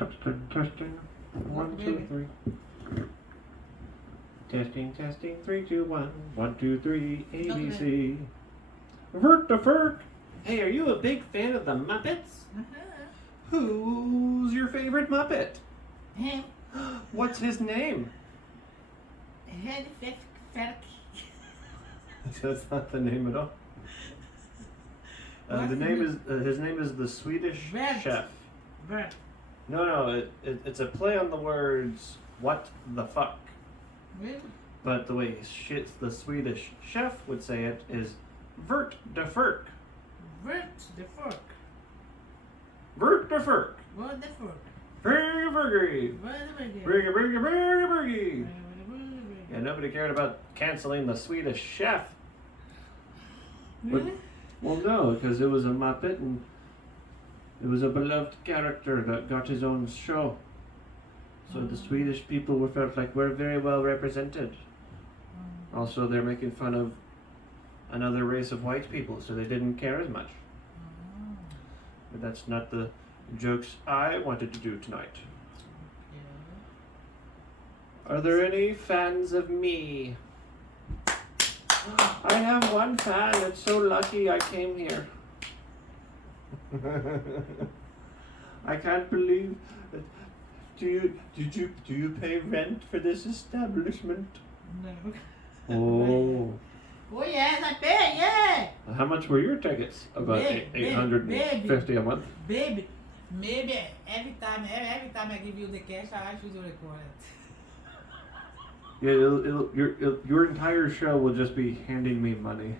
Testing. 1, 2, 3. Testing. 3, 2, 1. 1, 2, 3. ABC. Vert the Ferk. Hey, are you a big fan of the Muppets? Who's your favorite Muppet? Him. What's his name? That's not the name at all. His name is the Swedish Chef. Vert. No, it's a play on the words "what the fuck." Really? But the way the Swedish chef would say it is "Vert de Ferk." Vert the fork. Vert de Ferk. What the fork? Burger burgery. Burger. Yeah, nobody cared about canceling the Swedish chef. Really? Well, no, because it was a Muppet and it was a beloved character that got his own show. So the Swedish people felt like we're very well represented. Also, they're making fun of another race of white people, so they didn't care as much. But that's not the jokes I wanted to do tonight. Are there any fans of me? I have one fan. It's so lucky I came here. I can't believe it. Do you pay rent for this establishment? No. Oh. Oh yes, I pay. Yeah. How much were your tickets? About $850 a month. Baby, maybe every time I give you the cash, I should record it. Yeah, your entire show will just be handing me money.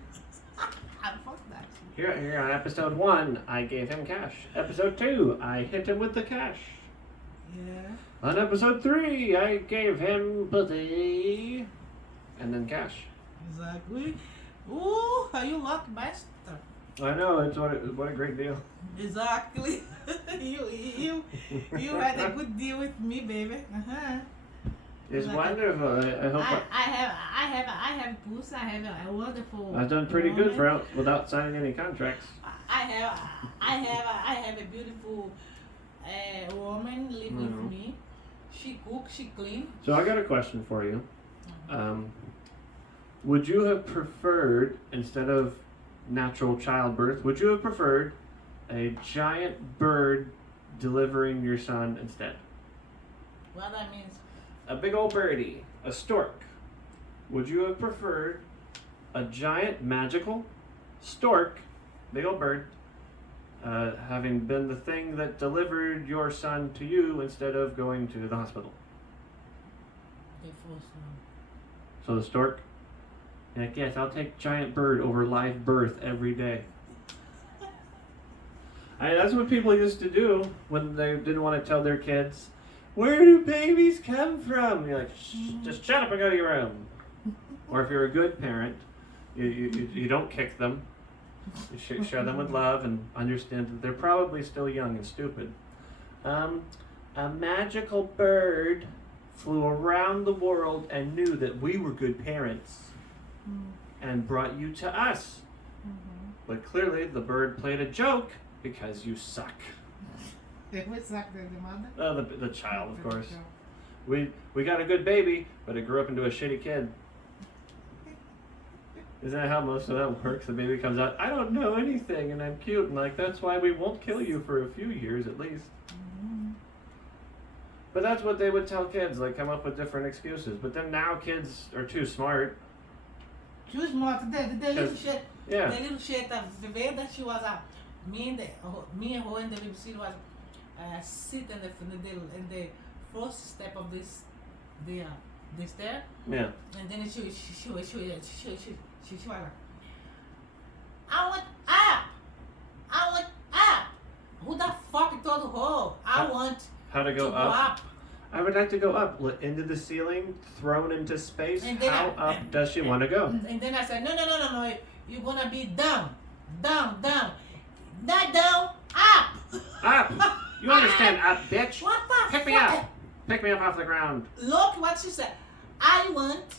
Fuck that. Here on episode 1, I gave him cash. Episode 2, I hit him with the cash. Yeah. On episode 3, I gave him pussy. And then cash. Exactly. Ooh, are you lucky bastard? I know, what a great deal. Exactly. you had a good deal with me, baby. It's wonderful. I hope I have pussy. I have a wonderful. I've done pretty good without signing any contracts. I have a beautiful woman live with me. She cooks, she clean. So I got a question for you. Would you have preferred, instead of natural childbirth, would you have preferred a giant bird delivering your son instead? What that means? A big old birdie, a stork. Would you have preferred a giant magical stork, big old bird, having been the thing that delivered your son to you instead of going to the hospital? The first one. So the stork? Like, yes, I'll take giant bird over live birth every day. That's what people used to do when they didn't want to tell their kids, where do babies come from? You're like, just shut up and go to your room. Or if you're a good parent, you don't kick them. You share them with love and understand that they're probably still young and stupid. A magical bird flew around the world and knew that we were good parents and brought you to us. But clearly the bird played a joke because you suck. Who sucked the mother? The child, of course. We got a good baby, but it grew up into a shitty kid. Isn't that how most of that works? The baby comes out, I don't know anything, and I'm cute, and like, that's why we won't kill you for a few years at least. But that's what they would tell kids, like, come up with different excuses. But then now kids are too smart. Too smart. The little shit. Yeah. The little shit. The way that she was me and her and the babysitter was sit in the first step of the stair. Yeah. And then she was like, I want up. Who the fuck told her? I want how to go up? I would like to go up, into the ceiling, thrown into space. How up does she want to go? And then I said, no. You're gonna be down. Not down, up. Up. You understand up, bitch? What the Pick me up. Pick me up off the ground. Look what she said. I want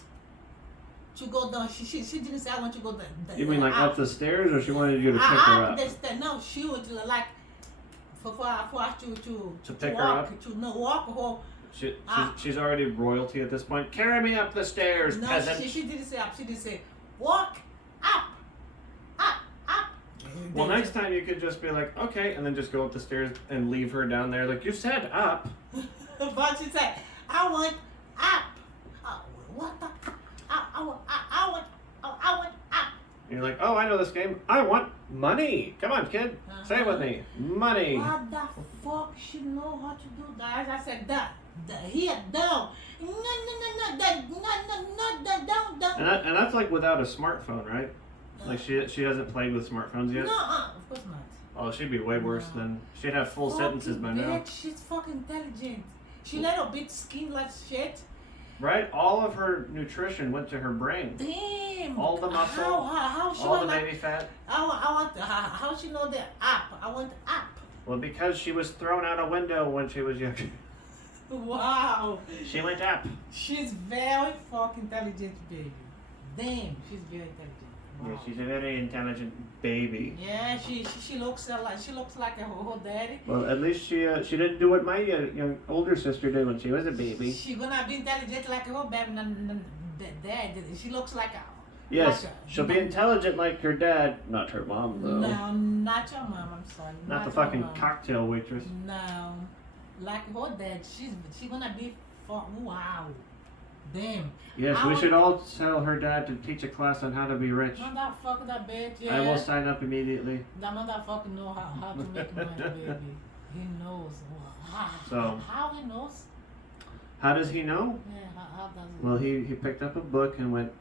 to go down. She didn't say I want to go down. You mean like up the stairs, or she wanted you to pick her up? No, she would like for us To pick her walk, up? to no walk or She's already royalty at this point. Carry me up the stairs, no, peasant. she didn't say up. She didn't say walk up, up, up. Well, next time you could just be like, okay, and then just go up the stairs and leave her down there. Like, you said up. But she said, I want up. What the? I want up. And you're like, oh, I know this game. I want money. Come on, kid. Say it with me. Money. What the fuck she know how to do that? I said, here, down. No, down. And that's like without a smartphone, right? Like she hasn't played with smartphones yet? No, of course not. Oh, she'd be way worse than... She'd have full sentences by now. Bitch, she's fucking intelligent. She little bit skin like shit. Right? All of her nutrition went to her brain. Damn. All the muscle, How she all the like, baby fat. I want how she know the up? I want up. Well, because she was thrown out a window when she was younger. Wow. She went up. She's very fucking intelligent, baby. Damn, she's very intelligent. Wow. Yeah, she's a very intelligent baby. Yeah, she looks like her daddy. Well, at least she didn't do what my young older sister did when she was a baby. She gonna be intelligent like her baby. Dad. She looks like a. Yes, like she'll be intelligent like her dad, not her mom though. No, not your mom. I'm sorry. Not the your fucking mom. cocktail waitress. No, like her dad. She gonna be. Wow. Damn. Yes, we should all tell her dad to teach a class on how to be rich. Motherfucker, that bitch. Yeah. I will sign up immediately. That motherfucker know how to make money, baby. He knows. So. How he knows? How does he know? Yeah. How does he? Well, he picked up a book and went,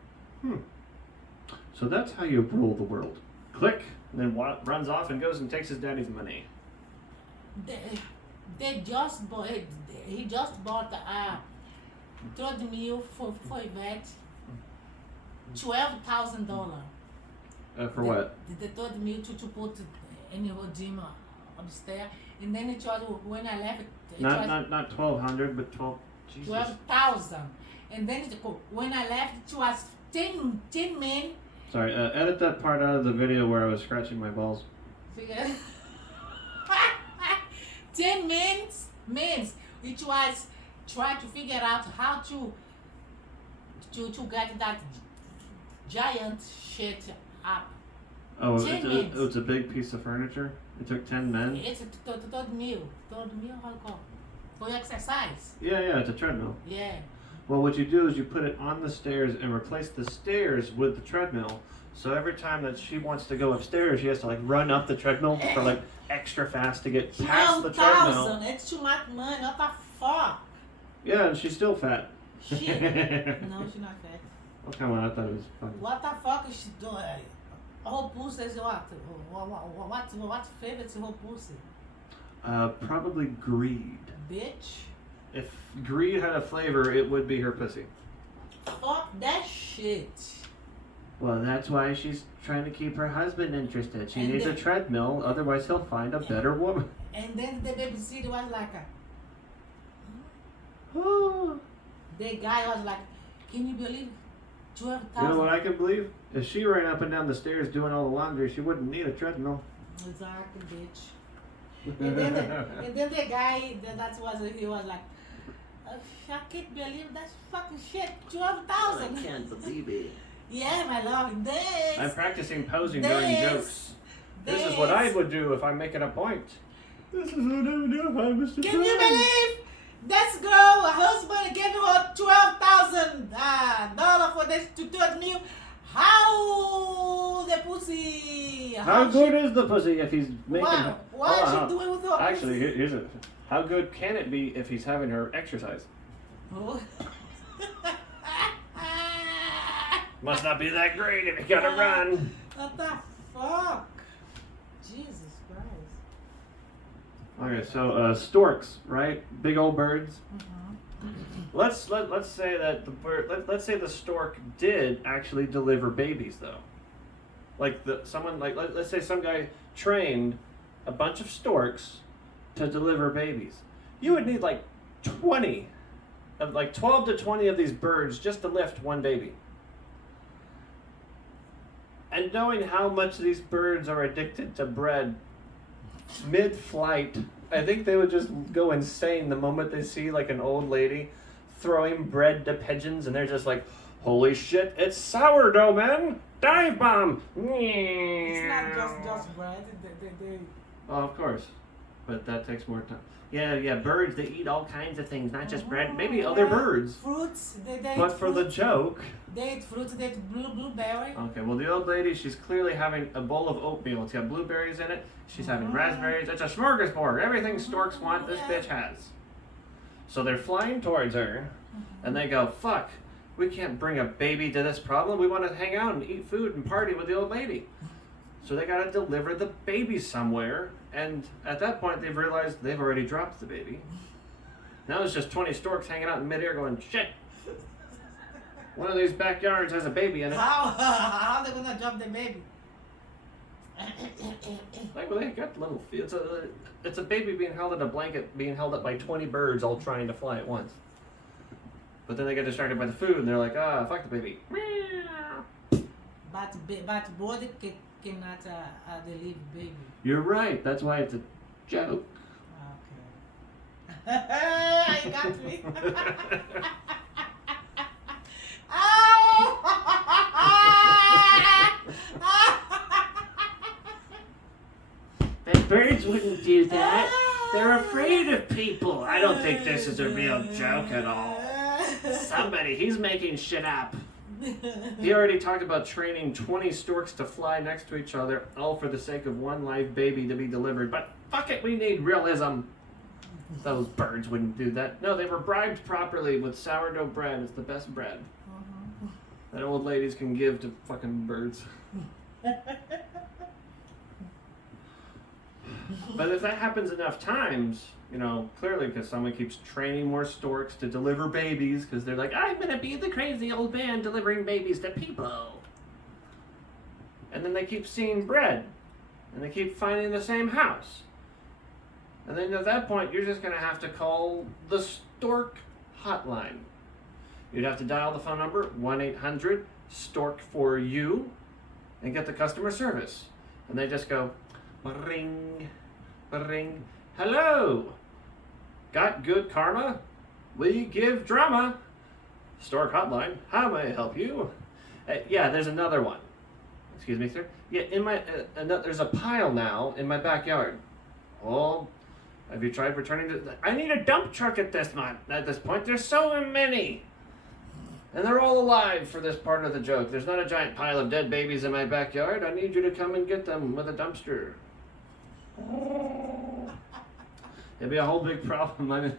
So that's how you rule the world. Click, and then runs off and goes and takes his daddy's money. They just bought. He just bought a treadmill for Yvette. $12,000. For what? They told me to put in your gym upstairs, and then it was when I left. Not 1,200, but 12. Jesus. 12,000, and then when I left, it was 10 men. Sorry, edit that part out of the video where I was scratching my balls. 10 men. It was trying to figure out how to get that giant shit up. Oh, 10 men. it's a big piece of furniture? It took 10 men? It's a third meal, how you call? For exercise. Yeah, it's a treadmill. Yeah. Well, what you do is you put it on the stairs and replace the stairs with the treadmill. So every time that she wants to go upstairs, she has to like run up the treadmill for like extra fast to get past the treadmill. 12,000. It's too much money. What the fuck? Yeah, and she's still fat. Shit. No, she's not fat. Oh, come on, I thought it was funny. What the fuck is she doing? Her pussy is what? What favorites her pussy? Probably greed. Bitch. If greed had a flavor, it would be her pussy. Fuck that shit. Well, that's why she's trying to keep her husband interested. She And needs a then- treadmill, otherwise he'll find a better woman. And then the babysitter was like, Oh. the guy was like, can you believe 12,000? You know what I can believe? If she ran up and down the stairs doing all the laundry, she wouldn't need a treadmill. Exactly, bitch. And then the guy, he was like, I can't believe that's fucking shit. 12,000. I can't believe it. Yeah, my love. Thanks. I'm practicing posing during jokes. This is what I would do if I'm making a point. This is what I would do if I was to Can you believe this girl, her husband gave her $12,000 for this tutored meal? How the pussy? How good is the pussy if he's making? Wow, what is she doing with her Actually, pussy? here's a. How good can it be if he's having her exercise? Oh. Must not be that great if you gotta run. What the fuck? Jesus Christ. Okay, so storks, right? Big old birds. Let's say that the bird. Let's say the stork did actually deliver babies, though. Like let's say some guy trained a bunch of storks to deliver babies. You would need like 12 to 20 of these birds just to lift one baby. And knowing how much these birds are addicted to bread, mid-flight, I think they would just go insane the moment they see like an old lady throwing bread to pigeons, and they're just like, holy shit, it's sourdough, man! Dive bomb! It's not just bread. They Oh, of course. But that takes more time. Yeah, birds, they eat all kinds of things, not just bread. Maybe other birds. Fruits. They But eat for the fruit. joke... They eat fruits. They eat blueberry. Okay, well, the old lady, she's clearly having a bowl of oatmeal. It's got blueberries in it. She's having raspberries. It's a smorgasbord. Everything storks want, this bitch has. So they're flying towards her, and they go, fuck, we can't bring a baby to this problem. We want to hang out and eat food and party with the old lady. So they got to deliver the baby somewhere, and at that point, they've realized they've already dropped the baby. Now it's just 20 storks hanging out in midair going, shit. One of these backyards has a baby in it. How are they gonna drop the baby? Like, well, they got little. It's a baby being held in a blanket, being held up by 20 birds, all trying to fly at once. But then they get distracted by the food, and they're like, ah, fuck the baby. But bird cannot deliver baby. You're right. That's why it's a joke. Okay. You got me. But birds wouldn't do that. They're afraid of people. I don't think this is a real joke at all. Somebody, he's making shit up. He already talked about training 20 storks to fly next to each other, all for the sake of one live baby to be delivered. But fuck it, we need realism. Those birds wouldn't do that. No, they were bribed properly with sourdough bread. It's the best bread that old ladies can give to fucking birds. But if that happens enough times, you know, clearly because someone keeps training more storks to deliver babies, because they're like, I'm going to be the crazy old man delivering babies to people. And then they keep seeing bread, and they keep finding the same house. And then at that point, you're just going to have to call the Stork hotline. You'd have to dial the phone number, 1-800-STORK4U, and get the customer service. And they just go, ring, ring, hello. Got good karma? We give drama. Stork hotline, how may I help you? Yeah, there's another one. Excuse me, sir. Yeah, in my there's a pile now in my backyard. Oh, have you tried returning to? I need a dump truck at this point. There's so many, and they're all alive for this part of the joke. There's not a giant pile of dead babies in my backyard. I need you to come and get them with a dumpster. It'd be a whole big problem. I mean,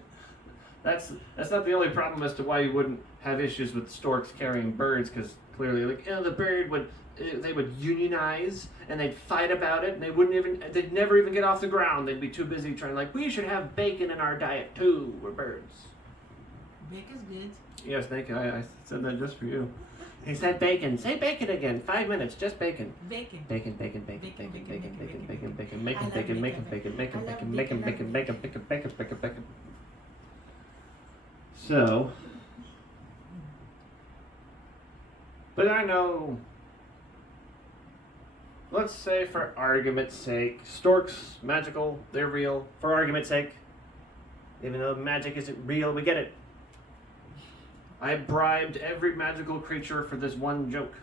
that's not the only problem as to why you wouldn't have issues with storks carrying birds, because clearly, like, you know, the bird would unionize and they'd fight about it, and they'd never even get off the ground. They'd be too busy trying, like, we should have bacon in our diet too. We're birds. Bacon's good. Yes, thank you. I said that just for you. He said bacon. Say bacon again. 5 minutes, just bacon. Bacon. Bacon, bacon, bacon, bacon, bacon, bacon, bacon, bacon, bacon, bacon, I love bacon, bacon. bacon, bacon, I love bacon, bacon. bacon, bacon, bacon, bacon, bacon, bacon. So, but I know, let's say for argument's sake, storks, magical, they're real, for argument's sake, even though magic isn't real, we get it. I bribed every magical creature for this one joke.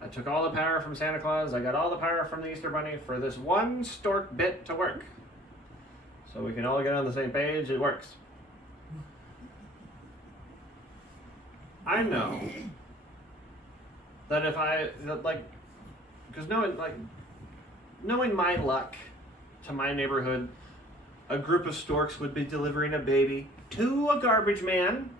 I took all the power from Santa Claus, I got all the power from the Easter Bunny for this one stork bit to work. So we can all get on the same page, it works. I know that if because knowing my luck to my neighborhood, a group of storks would be delivering a baby to a garbage man.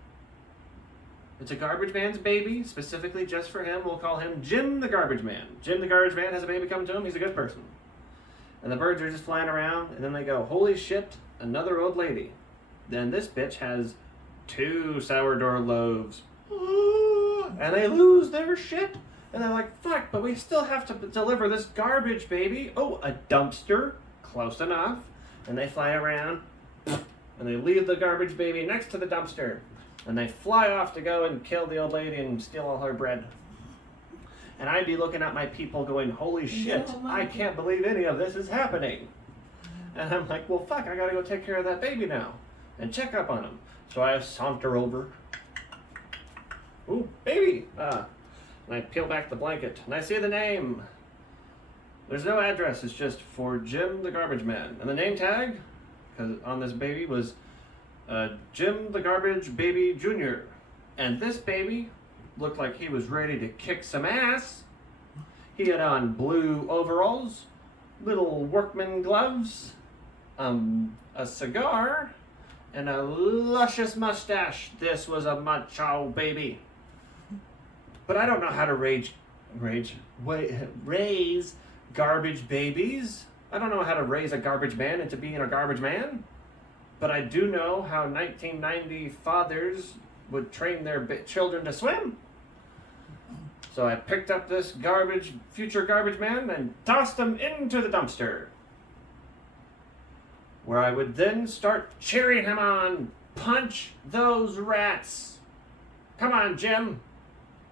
It's a garbage man's baby, specifically just for him. We'll call him Jim the Garbage Man. Jim the Garbage Man has a baby coming to him. He's a good person. And the birds are just flying around, and then they go, holy shit, another old lady. Then this bitch has 2 sourdough loaves. And they lose their shit. And they're like, fuck, but we still have to deliver this garbage baby. Oh, a dumpster. Close enough. And they fly around, and they leave the garbage baby next to the dumpster. And they fly off to go and kill the old lady and steal all her bread. And I'd be looking at my people going, holy shit, I can't believe any of this is happening. And I'm like, well, fuck, I gotta go take care of that baby now and check up on him. So I saunter over. Ooh, baby! And I peel back the blanket and I see the name. There's no address, it's just for Jim the Garbage Man. And the name tag, because on this baby was Jim the Garbage Baby Jr. And this baby looked like he was ready to kick some ass. He had on blue overalls, little workman gloves, a cigar, and a luscious mustache. This was a macho baby. But I don't know how to raise garbage babies. I don't know how to raise a garbage man into being a garbage man. But I do know how 1990 fathers would train their children to swim. So I picked up this future garbage man and tossed him into the dumpster, where I would then start cheering him on. Punch those rats. Come on, Jim.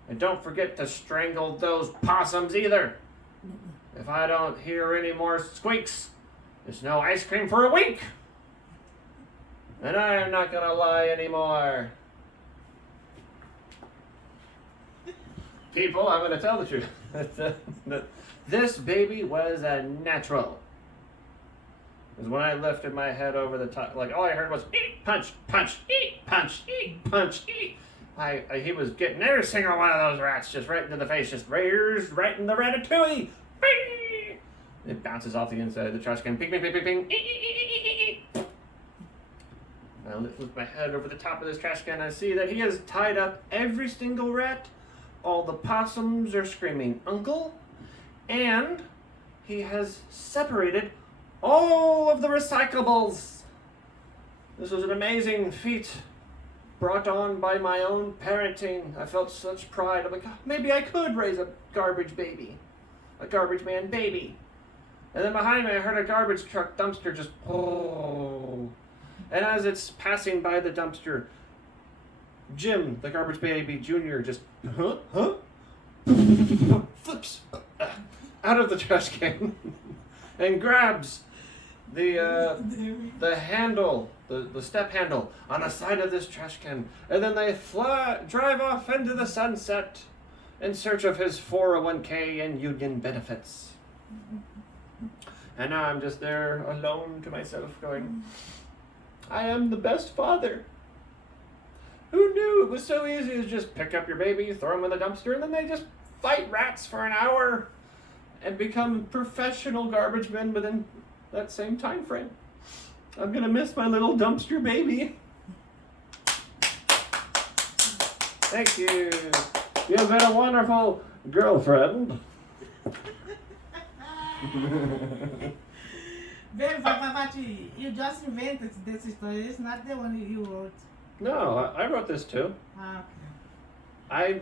And don't forget to strangle those possums either. If I don't hear any more squeaks, there's no ice cream for a week. And I'm not gonna lie anymore. People, I'm going to tell the truth. This baby was a natural. Because when I lifted my head over the top, like all I heard was eat, punch, punch, eat, punch, eat, punch, eat. He was getting every single one of those rats just right into the face, just right in the ratatouille. Bing! It bounces off the inside of the trash can. Ping, ping, ping, ping, ping. I lift my head over the top of this trash can and I see that he has tied up every single rat. All the possums are screaming, "Uncle!" And he has separated all of the recyclables. This was an amazing feat brought on by my own parenting. I felt such pride. I'm like, oh, maybe I could raise a garbage baby. A garbage man baby. And then behind me I heard a garbage truck dumpster just, oh. And as it's passing by the dumpster, Jim, the Garbage Baby Jr., just, flips out of the trash can and grabs the handle, the step handle on the side of this trash can. And then they drive off into the sunset in search of his 401k and union benefits. And now I'm just there alone to myself going, I am the best father. Who knew it was so easy to just pick up your baby, throw him in the dumpster, and then they just fight rats for an hour and become professional garbage men within that same time frame. I'm going to miss my little dumpster baby. Thank you. You've been a wonderful girlfriend. Baby, Papachi, you just invented this story. It's not the one you wrote. No, I wrote this too. Okay. I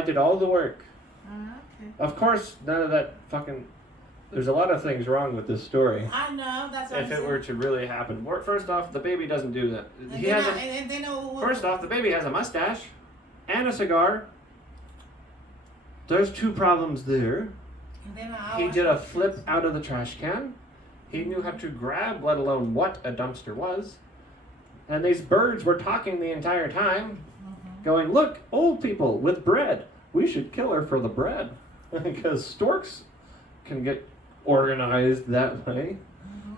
did all the work. Okay. Of course, none of that fucking... There's a lot of things wrong with this story. I know, that's what if it were to really happen. First off, the baby doesn't do that. First off, the baby has a mustache and a cigar. There's two problems there. He did a flip out of the trash can. He knew how to grab, let alone what a dumpster was. And these birds were talking the entire time, going, look, old people with bread. We should kill her for the bread. Because storks can get organized that way.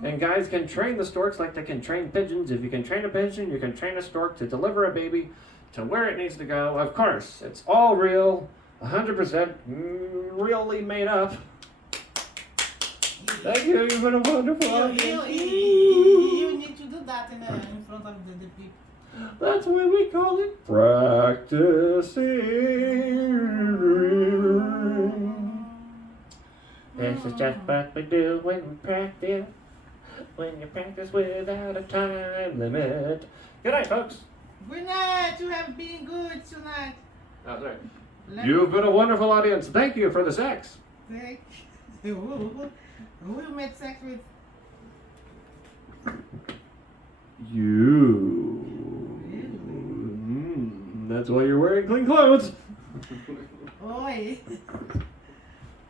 And guys can train the storks like they can train pigeons. If you can train a pigeon, you can train a stork to deliver a baby to where it needs to go. Of course, it's all real, 100% really made up. Thank you, you've been a wonderful audience. You need to do that in front of the people. That's why we call it practicing. This is just what we do when we practice. When you practice without a time limit. Good night, folks. Good night. You have been good tonight. Oh, sorry. You've been a wonderful audience. Thank you for the sex. Thank you. Who you made sex with? You. That's why you're wearing clean clothes. Oi.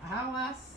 How was?